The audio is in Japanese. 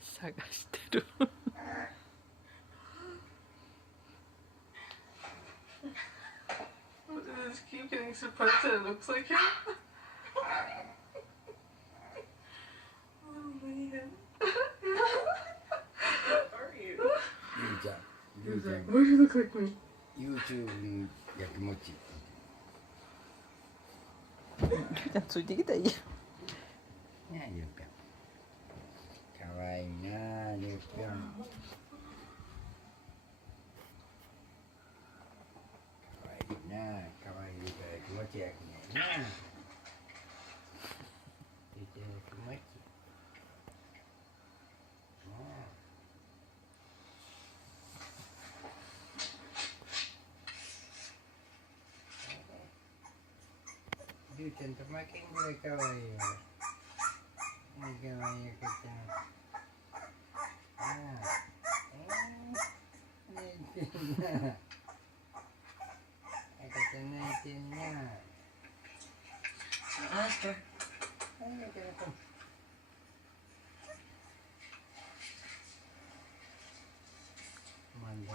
探してる。Just keep getting suppressed and it looks like him. Oh man. Are you? ゆうちゃん Why do you look like me? YouTube にやきもちじゃあついてきたらいいや。ねえゆうぴょんかわいいなあゆうぴょんかわいいなあかわいいから気持ちやきねえなあゆうちゃんやきもちりゅうちゃんと負けんぐらいかわいいわ。かわいい赤ちゃん。泣いてんな。赤ちゃん泣いてんな。なんだ